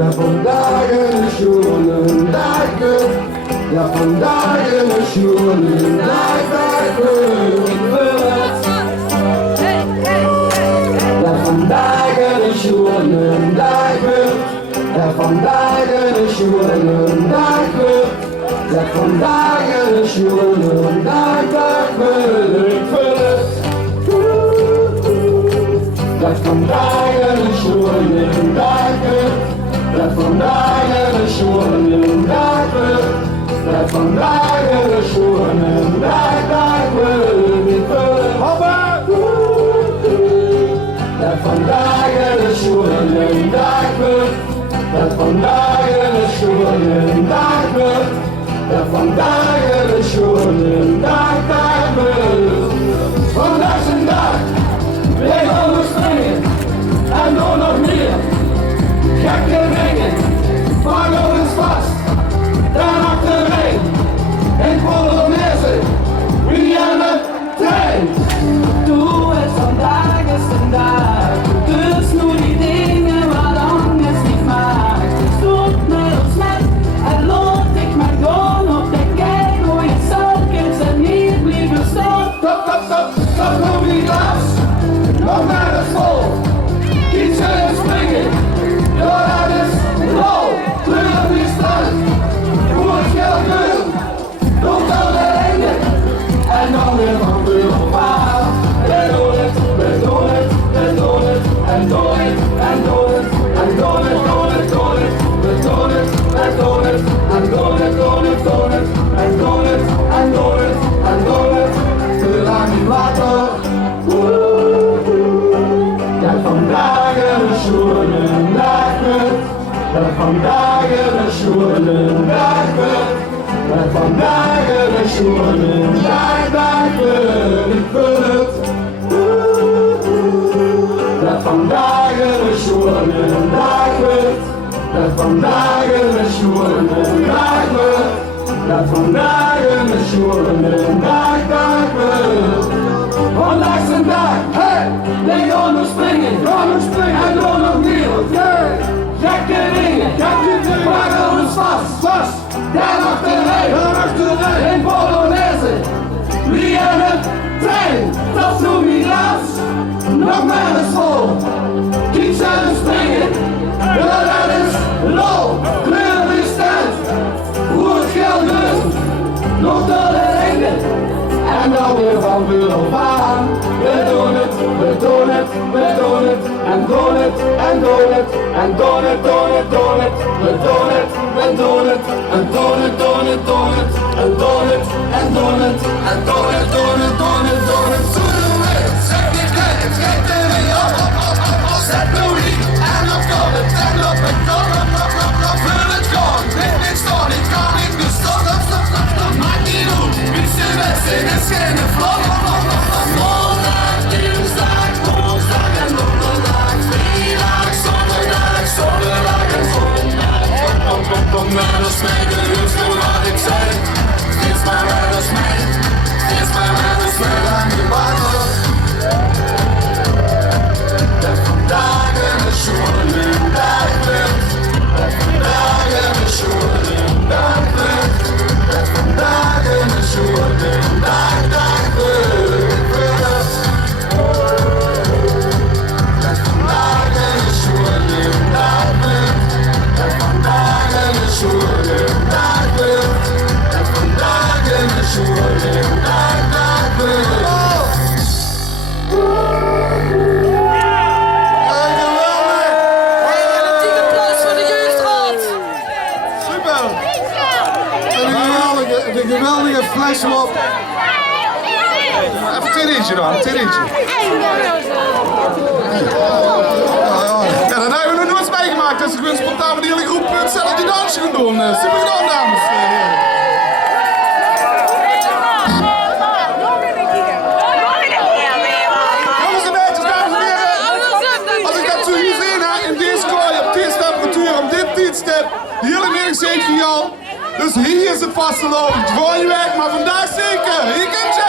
Ja, vandaag is een dag. Ja, vandaag is een dag. Ik wil het. Ja, vandaag is een dag. Ja, vandaag is een dag. Ja, vandaag is een dag. Ik wil het. Ja, vandaag is een dag. Ja, vandaag is een dag. Ja, vandaag is een dag. Ik wil het. Ja, vandaag is een dag. Ja, vandaag is een dag. Ja, vandaag is een dag. Vandaag is een dag. Wij gaan we springen. En door nog meer. Gekke ringen. Vang ons vast. Daar achterheen. En Polonaise. Wie aan de trein. Doe het, vandaag is een dag. Dus doe die dingen wat anders niet maakt. Stop met ons met en loop ik maar gewoon op de kijk hoe je zakjes en niet blijven staan. Stop, stop, stop, stop, nog niet glas. Nog naar de school. Iets en springen. Ja, dat is lol. Kleur op die stand. Hoe het geld wil. Nog wel de ene. En dan weer van de opbouw. We doen het, we doen het, we doen het. En doen het, en doen het. En doen het, doen het, doen het. We doen het, en doen het. En doen het, doen het, doen het. En doen het, en doen het, en doen het. Te lang niet water. Ja, vandaag is een dag. Ja, vandaag is een dag. Ja, vandaag is een dag. Ik wil het. Ja, vandaag is een dag. Ja, vandaag is een dag. Ja, vandaag is een dag. Vandaag is een dag. Hey! Wij gaan nog springen. En door nog meer. Gekke dingen. Vang ons vast. Daar achterheen. En Polonaise. Wie aan de trein. Dat noem je glas. Nog maar eens vol. Kies en springen. Ja, dat is lol. Kleur die stand. Hoe het geld doet. Nog door de ringen. En dan weer van bureau aan. We doen het, we doen het, we doen het. En doen het, en doen het. En doen het, doen het, doen het. We doen het, we doen het. En doen het, doen het, doen het. En doen het, en doen het. En doen het, doen het, doen het, doen het. Zo doen we het. Zeg je het, geef er weer op. Zet de wiek en dan komt het. En op het kom, vul het gewoon. Blijf niet staan, ik kan niet meer stoppen. Maak niet doen, wie ze wensen is geen vlog. Maandag, dinsdag, woensdag en donderdag. Vrijdag, zondag en zondag. Kom met ons mee, de rust voor wat ik zei. Is maar met ons mee, is maar met ons mee aan de water. Dat vandaag een schoenen dag werd. Dat vandaag een schoenen dag werd. Dat vandaag een schoenen dag werd. Dat vandaag een schoenen dag werd. Dat vandaag een schoenen dag werd. Dat vandaag een schoenen dag werd. De geweldige flashmob. Even een eentje dan, een eentje. Ja, dat hebben we nog nooit meegemaakt. Dus ik ben spontaan met de hele groep hetzelfde dansje gaan doen. Super gedaan, dames. Jongens en meisjes, dames en heren. Als ik dat zo hier zie, in deze kooi, op deze temperatuur, op dit tijdstip, de hele middag zit voor jou. Dus hier is het vastelopen. Voor je weg, maar vandaag zeker. Hier komt je!